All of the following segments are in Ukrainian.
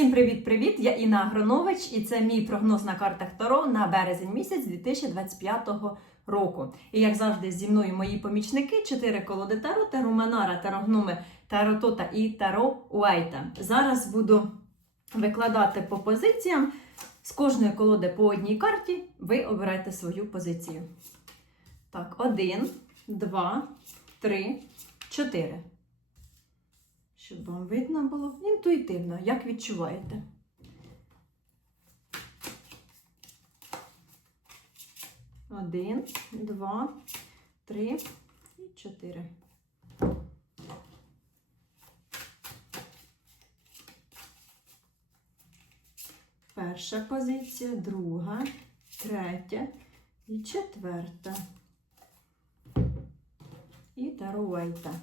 Усім привіт-привіт! Я Інна Агронович, і це мій прогноз на картах Таро на березень місяць 2025 року. І як завжди, зі мною мої помічники: чотири колоди Таро, Таро Манара, Таро Гноми, Таро Тота і Таро Уайта. Зараз буду викладати по позиціям. З кожної колоди по одній карті ви обираєте свою позицію. Так, один, два, три, чотири. Щоб вам видно було інтуїтивно, як відчуваєте. Один, два, три і чотири. Перша позиція, друга, третя і четверта. І таруайта.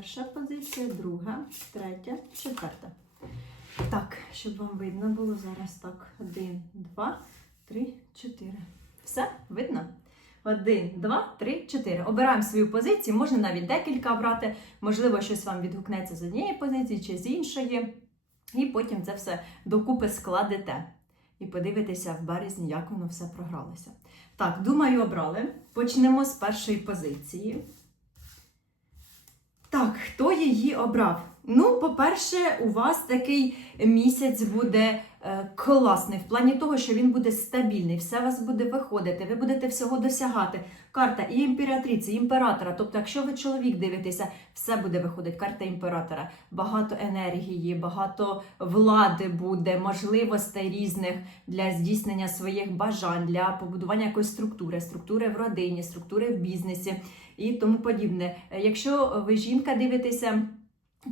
Перша позиція, друга, третя, четверта. Так, щоб вам видно було зараз так. Один, два, три, чотири. Все, видно? Один, два, три, чотири. Обираємо свою позицію, можна навіть декілька обрати. Можливо, щось вам відгукнеться з однієї позиції чи з іншої. І потім це все докупи складете. І подивитеся в березні, як воно все програлося. Так, думаю, обрали. Почнемо з першої позиції. Так, хто її обрав? Ну, по-перше, у вас такий місяць буде е, класний, в плані того, що він буде стабільний, все у вас буде виходити, ви будете всього досягати. Карта і імператриці, і імператора. Тобто, якщо ви чоловік дивитеся, все буде виходити. Карта імператора. Багато енергії, багато влади буде, можливостей різних для здійснення своїх бажань, для побудування якоїсь структури, структури в родині, структури в бізнесі і тому подібне. Е, Якщо ви жінка дивитеся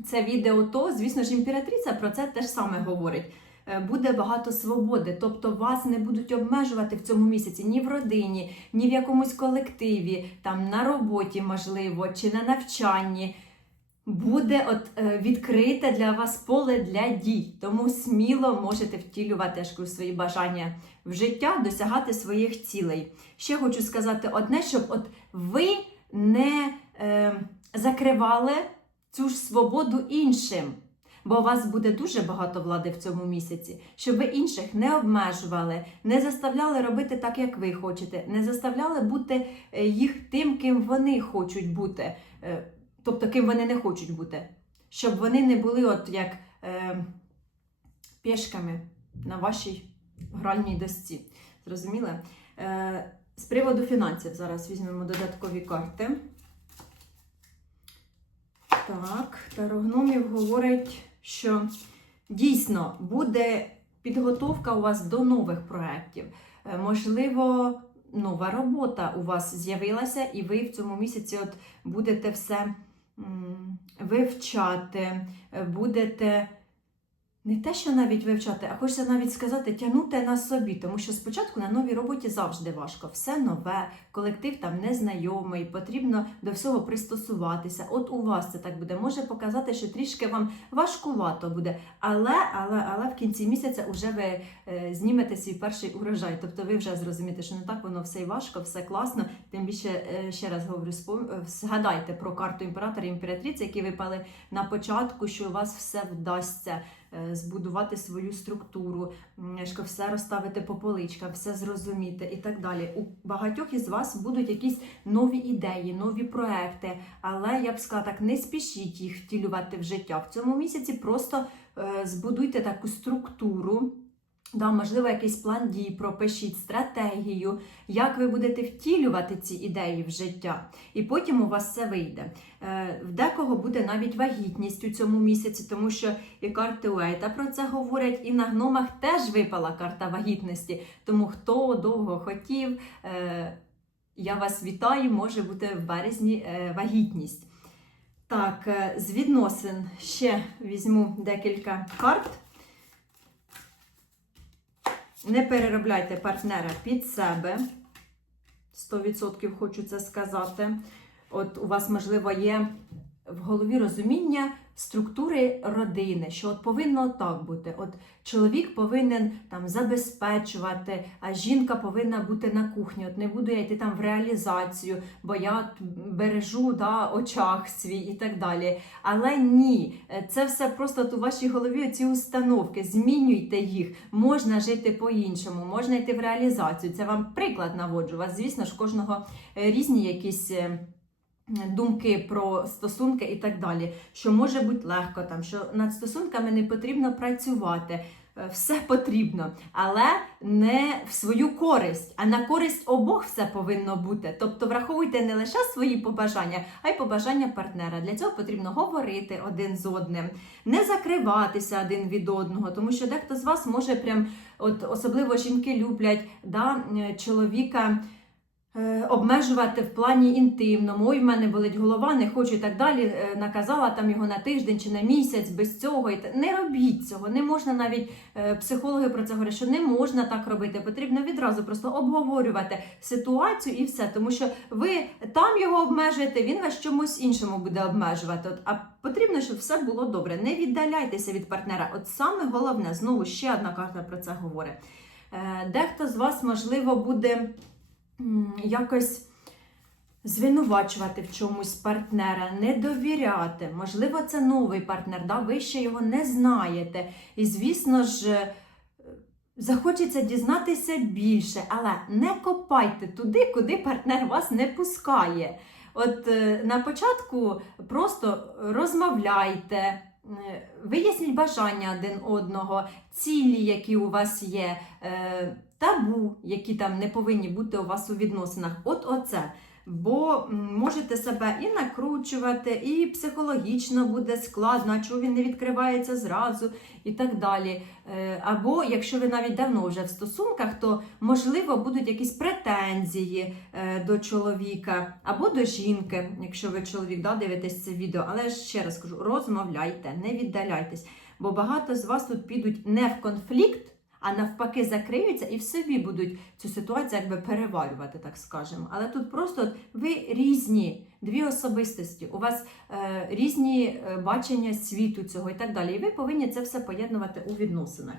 це відео, то звісно ж імператриця про це теж саме говорить. Е, Буде багато свободи, тобто вас не будуть обмежувати в цьому місяці ні в родині, ні в якомусь колективі, там на роботі, можливо, чи на навчанні. Буде от е, відкрите для вас поле для дій, тому сміло можете втілювати свої бажання в життя, досягати своїх цілей. Ще хочу сказати одне, щоб от ви не е, закривали цю ж свободу іншим. Бо у вас буде дуже багато влади в цьому місяці, щоб ви інших не обмежували, не заставляли робити так, як ви хочете, не заставляли бути е, їх тим, ким вони хочуть бути, е, тобто ким вони не хочуть бути, щоб вони не були от як е, пішками на вашій гральній досці. Зрозуміли? Е, з приводу фінансів зараз візьмемо додаткові карти. Так, тарогномів говорить, що дійсно буде підготовка у вас до нових проєктів. Е, Можливо, нова робота у вас з'явилася, і ви в цьому місяці от будете все вивчати, е, будете не те, що навіть вивчати, а хочеться навіть сказати, тягнути на собі, тому що спочатку на новій роботі завжди важко. Все нове, колектив там незнайомий, потрібно до всього пристосуватися. От у вас це так буде. Може показати, що трішки вам важкувато буде, але але, але в кінці місяця вже ви е, знімете свій перший урожай. Тобто ви вже зрозумієте, що не так воно все й важко, все класно. Тим більше, е, ще раз говорю, е, згадайте про карту імператора і імператриці, які випали на початку, що у вас все вдасться збудувати свою структуру, все розставити по поличкам, все зрозуміти і так далі. У багатьох із вас будуть якісь нові ідеї, нові проекти, але я б сказала так, не спішіть їх втілювати в життя. В цьому місяці просто е, збудуйте таку структуру. Да, можливо, якийсь план дій, пропишіть стратегію, як ви будете втілювати ці ідеї в життя, і потім у вас все вийде. Е, В декого буде навіть вагітність у цьому місяці, тому що і карти Уейта про це говорять, і на гномах теж випала карта вагітності. Тому хто довго хотів, е, я вас вітаю, може бути в березні е, вагітність. Так, з відносин ще візьму декілька карт. Не переробляйте партнера під себе. 100% хочу це сказати. От у вас, можливо, є в голові розуміння структури родини, що от повинно так бути. От чоловік повинен там забезпечувати, а жінка повинна бути на кухні. От не буду я йти там в реалізацію, бо я бережу да, очах свій і так далі. Але ні, е, це все просто от у вашій голові ці установки. Змінюйте їх. Можна жити по-іншому, можна йти в реалізацію. Це вам приклад наводжу. У вас, звісно ж, кожного е, різні якісь. Думки про стосунки і так далі, що може бути легко, там що над стосунками не потрібно працювати, Е, все потрібно, але не в свою користь, а на користь обох все повинно бути. Тобто враховуйте не лише свої побажання, а й побажання партнера. Для цього потрібно говорити один з одним, не закриватися один від одного, тому що дехто з вас може прям, от особливо жінки люблять да, е, чоловіка. Е, Обмежувати в плані інтимному, ой, в мене болить голова, не хочу і так далі. е, Наказала там його на тиждень чи на місяць без цього. Не робіть цього. Не можна навіть е, психологи про це говорять, що не можна так робити. Потрібно відразу просто обговорювати ситуацію і все. Тому що ви там його обмежуєте, він вас чомусь іншому буде обмежувати. От, а потрібно, щоб все було добре. Не віддаляйтеся від партнера. От саме головне, знову ще одна карта про це говорить. Дехто з вас, можливо, буде якось звинувачувати в чомусь партнера, не довіряти. Можливо, це новий партнер, да? ви ще його не знаєте. І, звісно ж, е, захочеться дізнатися більше, але не копайте туди, куди партнер вас не пускає. От е, на початку просто розмовляйте. е, Виясніть бажання один одного, цілі, які у вас є, табу, які там не повинні бути у вас у відносинах. От оце. Бо можете себе і накручувати, і психологічно буде складно, а чого він не відкривається зразу, і так далі. Е, Або якщо ви навіть давно вже в стосунках, то можливо будуть якісь претензії е, до чоловіка або до жінки, якщо ви чоловік да, дивитесь це відео. Але ще раз кажу: розмовляйте, не віддаляйтесь, бо багато з вас тут підуть не в конфлікт. А навпаки, закриються і в собі будуть цю ситуацію якби переварювати, так скажемо. Але тут просто от ви різні, дві особистості, у вас е, різні е, бачення світу цього і так далі. І ви повинні це все поєднувати у відносинах.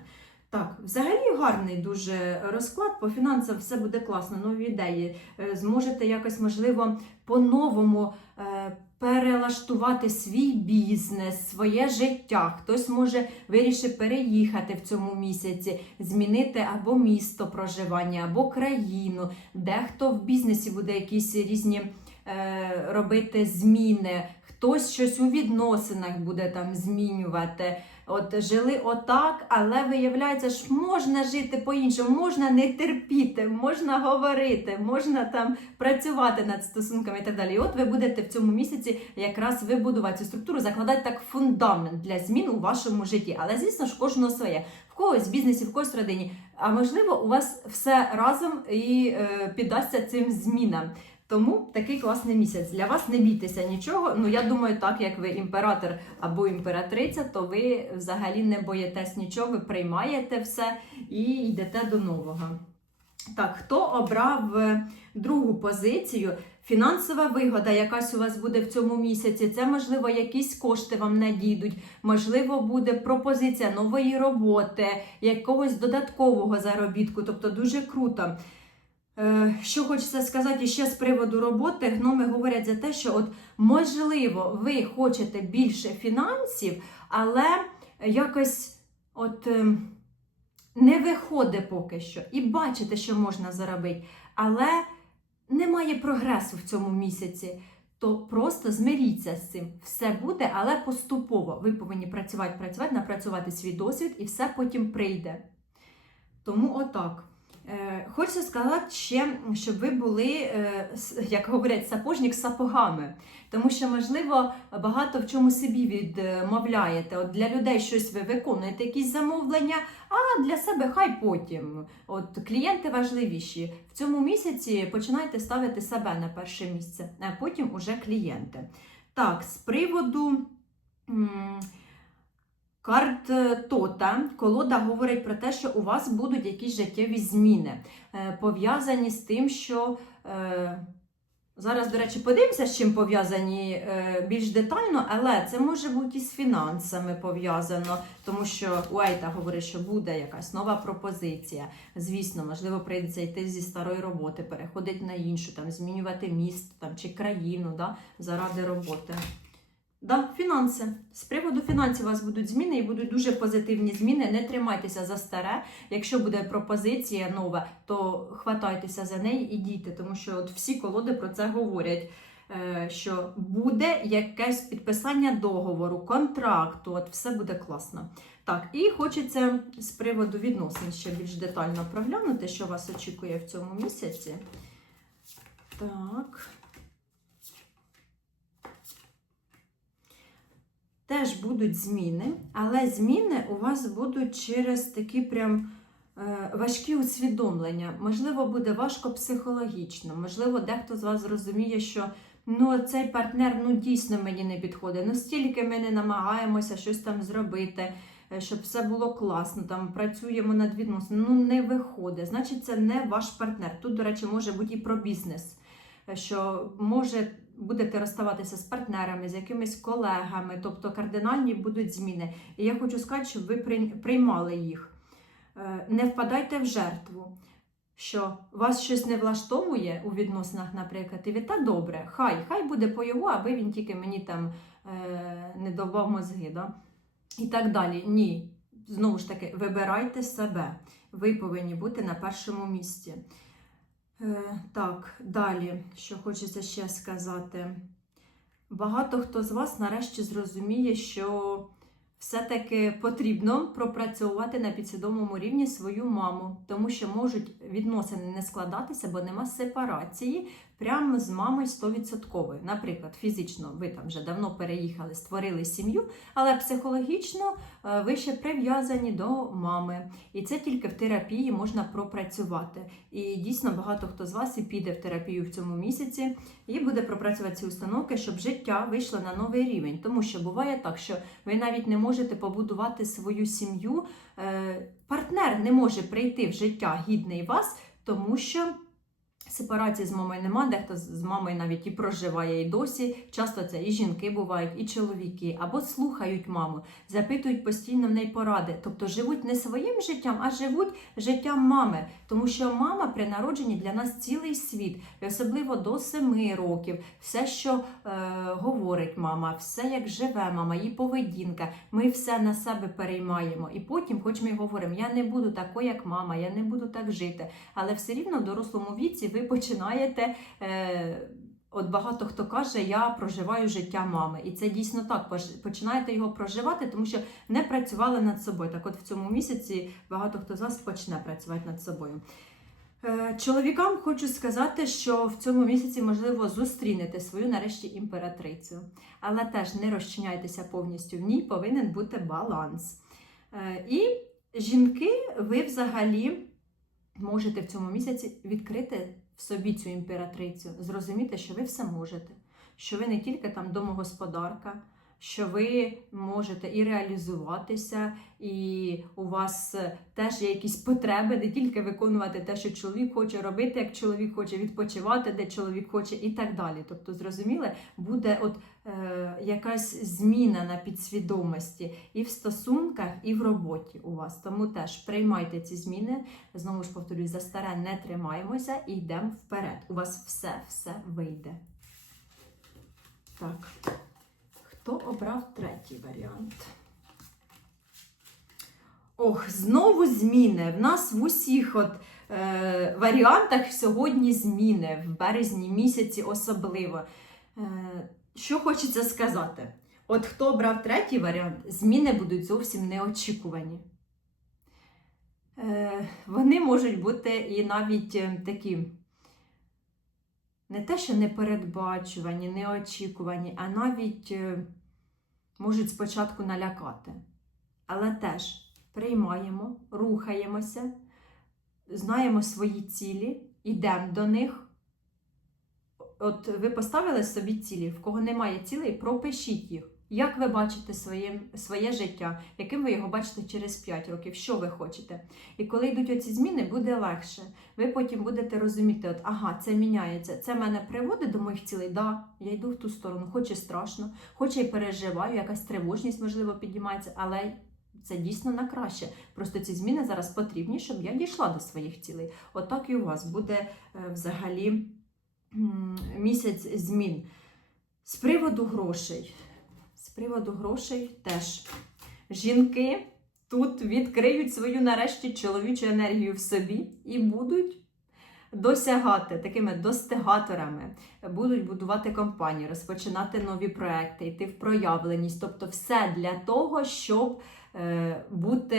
Так, взагалі гарний дуже розклад. По фінансам все буде класно, нові ідеї. Е, Зможете якось, можливо, по-новому е, перелаштувати свій бізнес, своє життя. Хтось може вирішити переїхати в цьому місяці, змінити або місто проживання, або країну. Дехто в бізнесі буде якісь різні е, робити зміни. Хтось щось у відносинах буде там змінювати. От жили отак, але виявляється, що можна жити по-іншому, можна не терпіти, можна говорити, можна там працювати над стосунками і так далі. І от ви будете в цьому місяці якраз вибудувати цю структуру, закладати так фундамент для змін у вашому житті. Але звісно ж, кожного своє. В когось в бізнесі, в когось в родині. А можливо, у вас все разом і е, піддасться цим змінам. Тому такий класний місяць. Для вас не бійтеся нічого. Ну я думаю, так як ви імператор або імператриця, то ви взагалі не боїтесь нічого, ви приймаєте все і йдете до нового. Так, хто обрав е, другу позицію? Фінансова вигода, якась у вас буде в цьому місяці. Це можливо якісь кошти вам надійдуть, можливо, буде пропозиція нової роботи, якогось додаткового заробітку. Тобто дуже круто. Е, Що хочеться сказати ще з приводу роботи, гноми говорять за те, що от можливо ви хочете більше фінансів, але якось от ем, не виходить поки що. І бачите, що можна заробити, але немає прогресу в цьому місяці. То просто змиріться з цим. Все буде, але поступово. Ви повинні працювати, працювати, напрацювати свій досвід, і все потім прийде. Тому отак. Е, Хочеться сказати ще, щоб ви були, е, як говорять, сапожник з сапогами. Тому що, можливо, багато в чому собі відмовляєте. От для людей щось ви виконуєте, якісь замовлення, а для себе хай потім. От клієнти важливіші. В цьому місяці починайте ставити себе на перше місце, а потім уже клієнти. Так, з приводу. Карт Тота колода говорить про те, що у вас будуть якісь життєві зміни, е, пов'язані з тим, що е, Зараз, до речі, подивимося, з чим пов'язані е, більш детально, але це може бути і з фінансами пов'язано, тому що Уейта говорить, що буде якась нова пропозиція. Звісно, можливо, прийдеться йти зі старої роботи, переходити на іншу, там, змінювати місто там, чи країну да, заради роботи. Да, фінанси. З приводу фінансів у вас будуть зміни і будуть дуже позитивні зміни. Не тримайтеся за старе. Якщо буде пропозиція нова, то хватайтеся за неї і дійте, тому що от всі колоди про це говорять. е, Що буде якесь підписання договору, контракту, от все буде класно. Так, і хочеться з приводу відносин ще більш детально проглянути, що вас очікує в цьому місяці. Так. Теж будуть зміни, але зміни у вас будуть через такі прям е, важкі усвідомлення. Можливо, буде важко психологічно, можливо, дехто з вас зрозуміє, що ну, цей партнер ну, дійсно мені не підходить. Ну, стільки ми не намагаємося щось там зробити, е, щоб все було класно, там працюємо над відносинами. Ну, не виходить. Значить, це не ваш партнер. Тут, до речі, може бути і про бізнес. е, Що може будете розставатися з партнерами, з якимись колегами, тобто кардинальні будуть зміни. І я хочу сказати, щоб ви приймали їх. Е, Не впадайте в жертву, що вас щось не влаштовує у відносинах, наприклад, і ви та добре, хай, хай буде по його, аби він тільки мені там е, не довбав мозги. Да? І так далі. Ні. Знову ж таки, вибирайте себе. Ви повинні бути на першому місці. Е, так, далі, що хочеться ще сказати. Багато хто з вас нарешті зрозуміє, що все-таки потрібно пропрацьовувати на підсвідомому рівні свою маму, тому що можуть відносини не складатися, бо нема сепарації прямо з мамою 100%. Наприклад, фізично ви там вже давно переїхали, створили сім'ю, але психологічно е, ви ще прив'язані до мами. І це тільки в терапії можна пропрацювати. І дійсно багато хто з вас і піде в терапію в цьому місяці і буде пропрацювати ці установки, щоб життя вийшло на новий рівень. Тому що буває так, що ви навіть не можете побудувати свою сім'ю. е, Партнер не може прийти в життя гідний вас, тому що. Сепарації з мамою нема, дехто з мамою навіть і проживає і досі. Часто це і жінки бувають, і чоловіки, або слухають маму, запитують постійно в неї поради. Тобто живуть не своїм життям, а живуть життям мами. Тому що мама при народженні для нас цілий світ, і особливо до семи років. Все, що е, говорить мама, все як живе мама, її поведінка. Ми все на себе переймаємо. І потім, хоч ми говоримо, я не буду такою, як мама, я не буду так жити. Але все рівно в дорослому віці ви починаєте. Е, От багато хто каже, я проживаю життя мами, і це дійсно так. Починаєте його проживати, тому що не працювали над собою. Так, от в цьому місяці багато хто з вас почне працювати над собою. Е, Чоловікам хочу сказати, що в цьому місяці можливо зустрінете свою нарешті імператрицю, але теж не розчиняйтеся повністю в ній, повинен бути баланс. Е, І жінки, ви взагалі можете в цьому місяці відкрити собі цю імператрицю, зрозуміти, що ви все можете, що ви не тільки там домогосподарка, що ви можете і реалізуватися, і у вас теж є якісь потреби, не тільки виконувати те, що чоловік хоче робити, як чоловік хоче відпочивати, де чоловік хоче, і так далі. Тобто, зрозуміле, буде от е, якась зміна на підсвідомості і в стосунках, і в роботі у вас. Тому теж приймайте ці зміни. Знову ж повторюсь, за старе не тримаємося і йдемо вперед. У вас все, все вийде. Так. Хто обрав третій варіант? Ох, знову зміни. В нас в усіх от, е, варіантах сьогодні зміни, в березні місяці особливо. Е, що хочеться сказати? От хто обрав третій варіант, зміни будуть зовсім неочікувані. Е, вони можуть бути і навіть е, такі не те, що непередбачувані, неочікувані, а навіть е, можуть спочатку налякати. Але теж приймаємо, рухаємося, знаємо свої цілі, йдемо до них. От ви поставили собі цілі, в кого немає цілей, пропишіть їх. Як ви бачите своє, своє життя, яким ви його бачите через 5 років, що ви хочете? І коли йдуть оці зміни, буде легше. Ви потім будете розуміти, от ага, це міняється, це мене приводить до моїх цілей. Да, я йду в ту сторону, хоч і страшно, хоч і переживаю, якась тривожність, можливо, піднімається, але це дійсно на краще. Просто ці зміни зараз потрібні, щоб я дійшла до своїх цілей. Отак і у вас буде е, взагалі місяць змін. З приводу грошей. Приводу грошей теж жінки тут відкриють свою нарешті чоловічу енергію в собі і будуть досягати такими достигаторами, будуть будувати компанію, розпочинати нові проекти, йти в проявленість. Тобто, все для того, щоб е, бути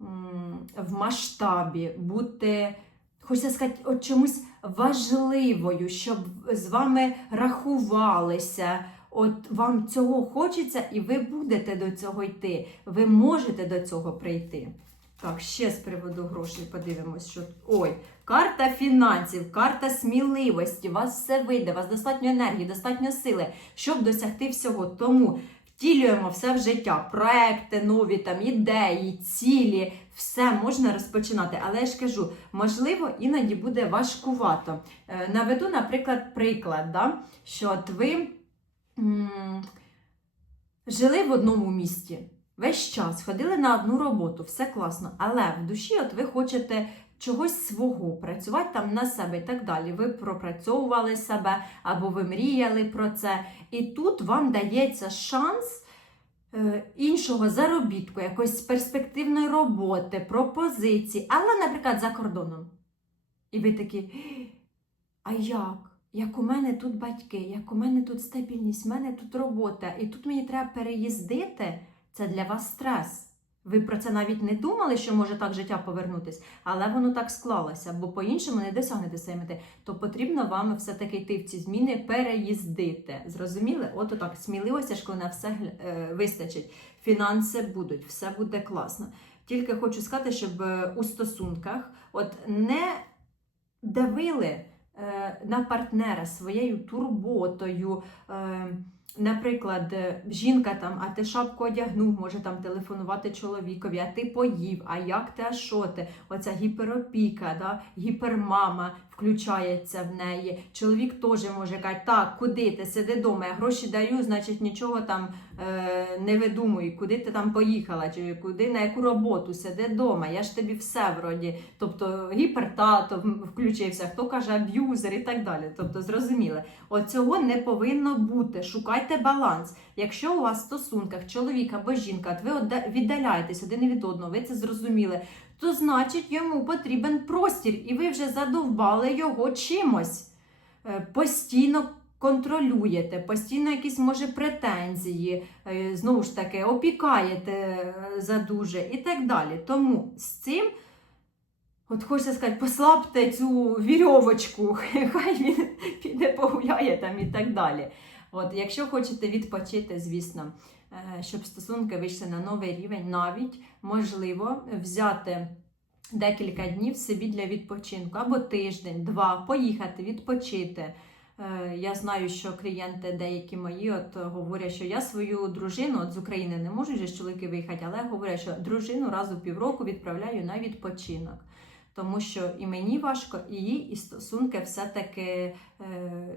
м, в масштабі, бути. Хочеться сказати, от чомусь важливою, щоб з вами рахувалися. От вам цього хочеться, і ви будете до цього йти. Ви можете до цього прийти. Так, ще з приводу грошей подивимось, що ой, карта фінансів, карта сміливості. Вас все вийде, у вас достатньо енергії, достатньо сили, щоб досягти всього. Тому втілюємо все в життя, проекти, нові там ідеї, цілі, все можна розпочинати. Але я ж кажу, можливо, іноді буде важкувато. Е, Наведу, наприклад, приклад, да? що от ви жили в одному місті. Весь час ходили на одну роботу, все класно, але в душі от ви хочете чогось свого, працювати там на себе і так далі. Ви пропрацьовували себе або ви мріяли про це. І тут вам дається шанс е, іншого заробітку, якоїсь перспективної роботи, пропозиції, але, наприклад, за кордоном. І ви такі, а як? Як у мене тут батьки, як у мене тут стабільність, в мене тут робота, і тут мені треба переїздити, це для вас стрес. Ви про це навіть не думали, що може так життя повернутись, але воно так склалося, бо по-іншому не досягнете своєї мети. То потрібно вам все-таки йти в ці зміни, переїздити. Зрозуміли? От так сміливості ж, коли на все е, вистачить. Фінанси будуть, все буде класно. Тільки хочу сказати, щоб е, у стосунках от не давили на партнера своєю турботою. Е, Наприклад, е, жінка там, а ти шапку одягнув, може там телефонувати чоловікові, а ти поїв, а як ти, а що ти? Оця гіперопіка, да? гіпермама включається в неї. Чоловік теж може казати, так, куди ти сиди вдома, я гроші даю, значить нічого там е, не видумуй, куди ти там поїхала, чи куди на яку роботу, сиди вдома, я ж тобі все вроді. Тобто гіпертато включився, хто каже аб'юзер і так далі. Тобто, зрозуміли, от цього не повинно бути. Шукайте баланс. Якщо у вас в стосунках чоловік або жінка, ви віддаляєтесь один від одного, ви це зрозуміли, то значить йому потрібен простір, і ви вже задовбали його чимось. Е, Постійно контролюєте, постійно якісь може претензії, е, знову ж таки, опікаєте е, задуже і так далі. Тому з цим. От хочеться сказати, послабте цю вірьовочку, хай він піде погуляє там і так далі. От, якщо хочете відпочити, звісно, щоб стосунки вийшли на новий рівень, навіть можливо взяти декілька днів собі для відпочинку, або тиждень, два, поїхати, відпочити. Е, Я знаю, що клієнти деякі мої от говорять, що я свою дружину от з України не можу вже ж чоловіки виїхати, але говорять, що дружину раз у півроку відправляю на відпочинок. Тому що і мені важко, і їй, і стосунки все-таки е,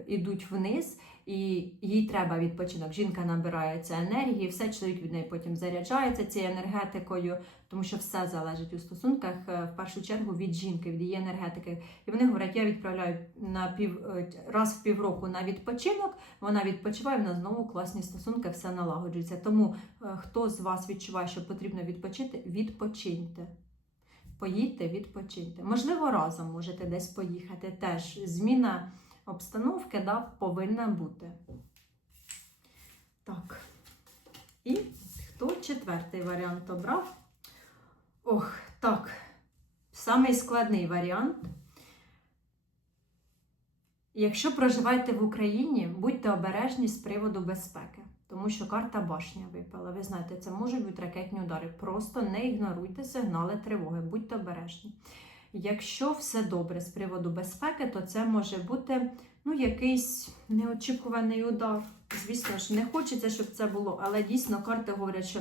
ідуть вниз, і їй треба відпочинок. Жінка набирається енергії, все чоловік від неї потім заряджається цією енергетикою, тому що все залежить у стосунках е, в першу чергу від жінки, від її енергетики. І вони говорять, я відправляю на пів е, раз в півроку на відпочинок. Вона відпочиває, в нас знову класні стосунки, все налагоджується. Тому е, хто з вас відчуває, що потрібно відпочити, відпочиньте. Поїдьте, відпочиньте. Можливо, разом можете десь поїхати. Теж зміна обстановки да, повинна бути. Так. І хто четвертий варіант обрав? Ох, так. Самий складний варіант. Якщо проживаєте в Україні, будьте обережні з приводу безпеки, тому що карта башня випала. Ви знаєте, це можуть бути ракетні удари. Просто не ігноруйте сигнали тривоги, будьте обережні. Якщо все добре з приводу безпеки, то це може бути ну, якийсь неочікуваний удар. Звісно ж, не хочеться, щоб це було, але дійсно карти говорять, що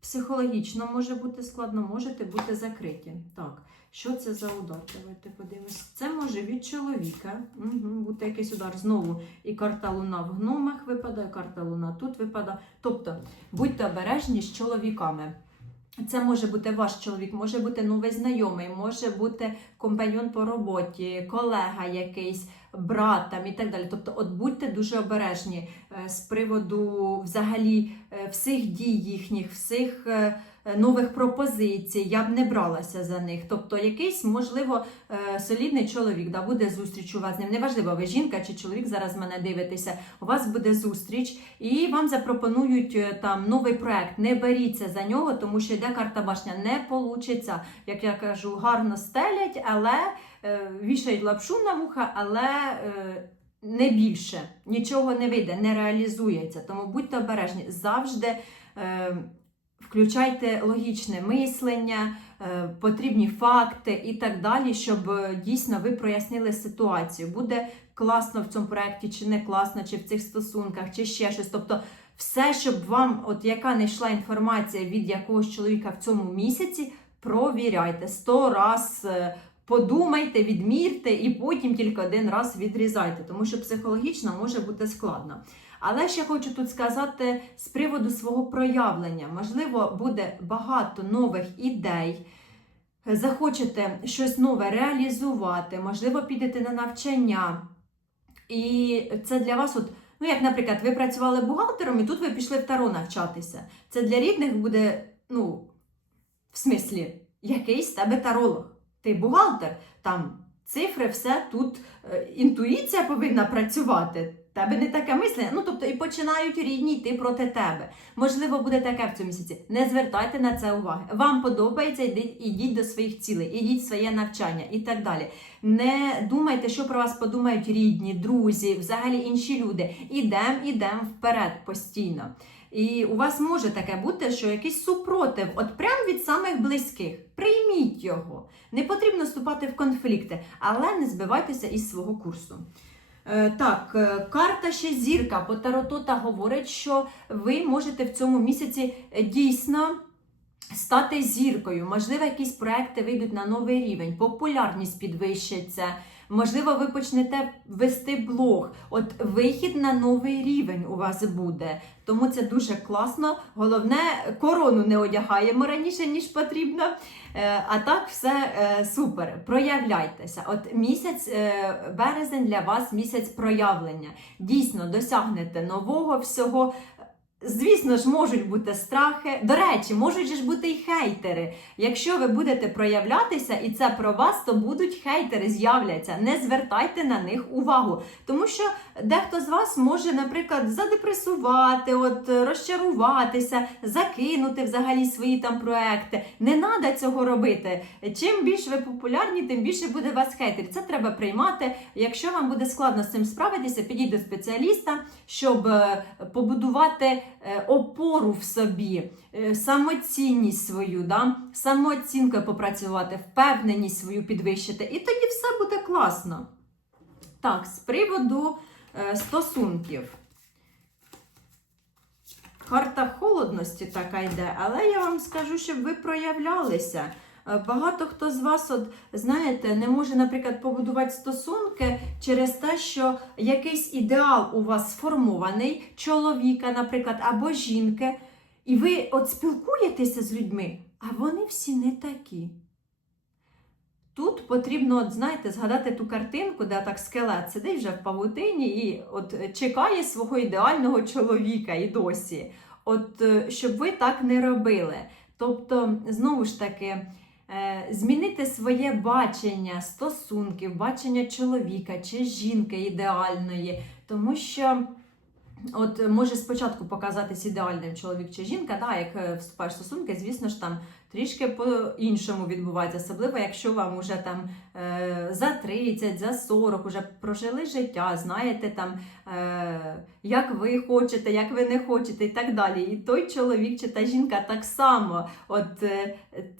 психологічно може бути складно, можете бути закриті. Так, що це за удар? Давайте подивимось. Це може від чоловіка угу, бути якийсь удар. Знову і карта Луна в гномах випадає, карта Луна тут випадає. Тобто будьте обережні з чоловіками. Це може бути ваш чоловік, може бути новий знайомий, може бути компаньон по роботі, колега якийсь, брат там і так далі. Тобто, от будьте дуже обережні е, з приводу взагалі е, всіх дій їхніх, всіх е, нових пропозицій. Я б не бралася за них. Тобто, якийсь, можливо, е, солідний чоловік да, буде зустріч у вас з ним. Неважливо, ви жінка чи чоловік зараз мене дивитеся. У вас буде зустріч, і вам запропонують е, там новий проект. Не беріться за нього, тому що йде карта башня. Не получиться, як я кажу, гарно стелять, але е, вішають лапшу на вуха, але. Е, не більше, нічого не вийде, не реалізується. Тому будьте обережні, завжди е, включайте логічне мислення, е, потрібні факти і так далі, щоб е, дійсно ви прояснили ситуацію. Буде класно в цьому проєкті, чи не класно, чи в цих стосунках, чи ще щось. Тобто, все, щоб вам, от яка не йшла інформація від якогось чоловіка в цьому місяці, провіряйте сто раз. е, Подумайте, відмірте і потім тільки один раз відрізайте, тому що психологічно може бути складно. Але ще хочу тут сказати з приводу свого проявлення. Можливо, буде багато нових ідей. Захочете щось нове реалізувати, можливо, підете на навчання. І це для вас, от, ну як, наприклад, ви працювали бухгалтером, і тут ви пішли в таро навчатися. Це для рідних буде, ну, в смислі, якийсь тебе таролог. Ти бухгалтер, там цифри, все тут е, інтуїція повинна працювати. Тебе не таке мислення. Ну тобто і починають рідні йти проти тебе. Можливо, буде таке в цьому місяці. Не звертайте на це уваги. Вам подобається, йдіть, ідіть до своїх цілей, ідіть в своє навчання і так далі. Не думайте, що про вас подумають рідні, друзі, взагалі інші люди. Ідем, ідем вперед постійно. І у вас може таке бути, що якийсь супротив, от прямо від самих близьких. Прийміть його. Не потрібно вступати в конфлікти, але не збивайтеся із свого курсу. Е, Так, е, карта ще зірка по Таротота говорить, що ви можете в цьому місяці е, дійсно стати зіркою. Можливо, якісь проекти вийдуть на новий рівень, популярність підвищиться. Можливо, ви почнете вести блог. От вихід на новий рівень у вас буде. Тому це дуже класно. Головне, корону не одягаємо раніше, ніж потрібно. Е, А так, все е, супер. Проявляйтеся. От місяць е, березень для вас місяць проявлення. Дійсно, досягнете нового всього. Звісно ж, можуть бути страхи. До речі, можуть ж бути і хейтери. Якщо ви будете проявлятися і це про вас, то будуть хейтери, з'являться. Не звертайте на них увагу. Тому що дехто з вас може, наприклад, задепресувати, от розчаруватися, закинути взагалі свої там проекти. Не треба цього робити. Чим більше ви популярні, тим більше буде вас хейтерів. Це треба приймати. Якщо вам буде складно з цим справитися, підіть до спеціаліста, щоб е, побудувати опору в собі, е, самоцінність свою, да? самооцінкою попрацювати, впевненість свою підвищити. І тоді все буде класно. Так, з приводу е, стосунків. Карта холодності така йде, але я вам скажу, щоб ви проявлялися. Е, Багато хто з вас, от, знаєте, не може, наприклад, побудувати стосунки через те, що якийсь ідеал у вас сформований, чоловіка, наприклад, або жінки, і ви от спілкуєтеся з людьми, а вони всі не такі. Тут потрібно, от, знаєте, згадати ту картинку, де так скелет сидить вже в павутині і от чекає свого ідеального чоловіка і досі. От е, щоб ви так не робили. Тобто, знову ж таки, змінити своє бачення стосунків, бачення чоловіка чи жінки ідеальної, тому що От може спочатку показатись ідеальним чоловік чи жінка, да, як е, вступаєш в стосунки, звісно ж там трішки по-іншому відбувається, особливо якщо вам уже там е, за 30, за 40 уже прожили життя, знаєте там, е, як ви хочете, як ви не хочете і так далі. І той чоловік чи та жінка так само, от е,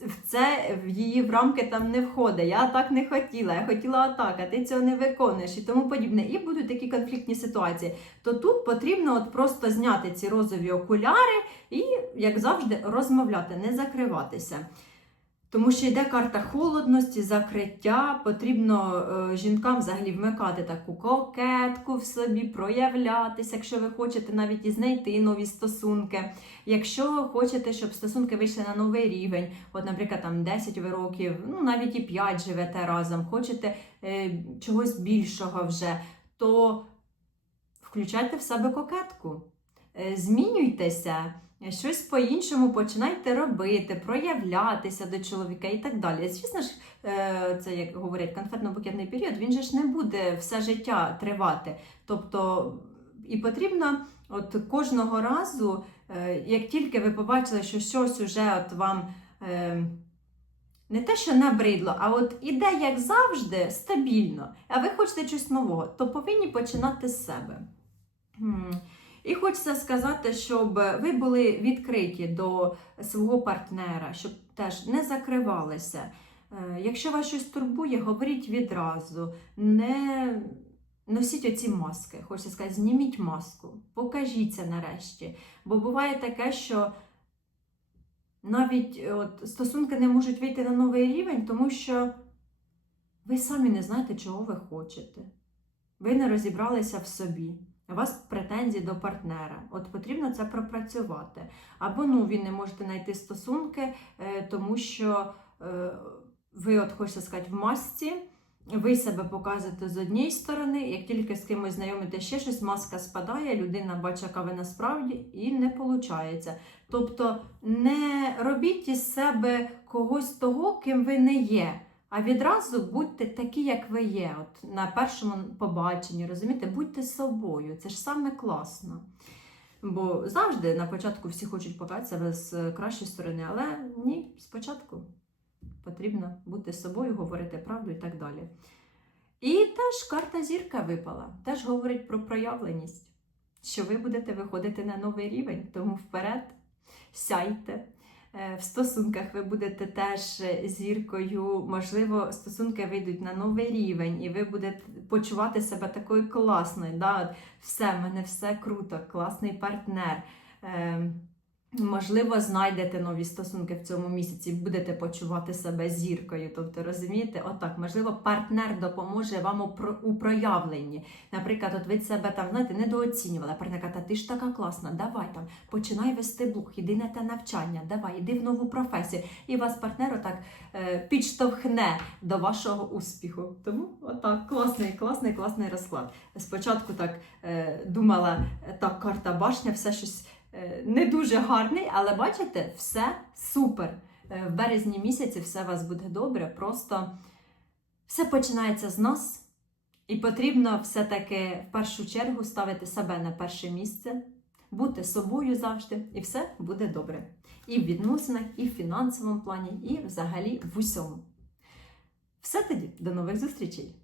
в це в її в рамки там не входить. Я так не хотіла, я хотіла отак, а ти цього не виконуєш і тому подібне. І будуть такі конфліктні ситуації. То тут потрібно от просто зняти ці розові окуляри і, як завжди, розмовляти, не закриватися. Тому що йде карта холодності, закриття. Потрібно е, жінкам взагалі вмикати таку кокетку в собі, проявлятися, якщо ви хочете навіть і знайти нові стосунки. Якщо хочете, щоб стосунки вийшли на новий рівень, от, наприклад, там 10 ви років, ну навіть і 5 живете разом, хочете е, чогось більшого вже, то включайте в себе кокетку, Е, змінюйтеся. Щось по-іншому починайте робити, проявлятися до чоловіка і так далі. Звісно ж, е, це як говорять, конфетно-букетний період, він же ж не буде все життя тривати. Тобто і потрібно от кожного разу, е, як тільки ви побачили, що щось уже от вам е, не те, що набридло, а от іде, як завжди, стабільно, а ви хочете щось нового, то повинні починати з себе. І хочеться сказати, щоб ви були відкриті до свого партнера, щоб теж не закривалися. Е, Якщо вас щось турбує, говоріть відразу. Не носіть оці маски. Хочеться сказати, зніміть маску, покажіться нарешті. Бо буває таке, що навіть от, стосунки не можуть вийти на новий рівень, тому що ви самі не знаєте, чого ви хочете. Ви не розібралися в собі. У вас претензії до партнера. От потрібно це пропрацювати. Або ну, ви не можете знайти стосунки, е, тому що е, ви, от хочете сказати, в масці, ви себе показуєте з однієї сторони, як тільки з кимось знайомите ще щось, маска спадає, людина бачить, яка ви насправді, і не виходить. Тобто не робіть із себе когось того, ким ви не є. А відразу будьте такі, як ви є, от на першому побаченні, розумієте, будьте собою. Це ж саме класно. Бо завжди на початку всі хочуть показати себе з кращої сторони, але ні, спочатку потрібно бути собою, говорити правду і так далі. І теж карта зірка випала, теж говорить про проявленість, що ви будете виходити на новий рівень, тому вперед сяйте. Е, В стосунках ви будете теж зіркою, можливо, стосунки вийдуть на новий рівень, і ви будете почувати себе такою класною. Да? Все, в мене все круто, класний партнер. Можливо, знайдете нові стосунки в цьому місяці, будете почувати себе зіркою. Тобто, розумієте, отак, можливо, партнер допоможе вам у, про- у проявленні. Наприклад, от ви себе там, знаєте, недооцінювали. Партнер каже, «Та ти ж така класна, давай там, починай вести блог, іди на те навчання, давай, іди в нову професію. І вас партнер отак е, підштовхне до вашого успіху. Тому отак, класний, класний, класний розклад. Спочатку так е, думала, е, так, карта башня, все щось не дуже гарний, але бачите, все супер. Е, В березні місяці все у вас буде добре. Просто все починається з нас, і потрібно все-таки в першу чергу ставити себе на перше місце, бути собою завжди, і все буде добре. І в відносинах, і в фінансовому плані, і взагалі в усьому. Все тоді, до нових зустрічей!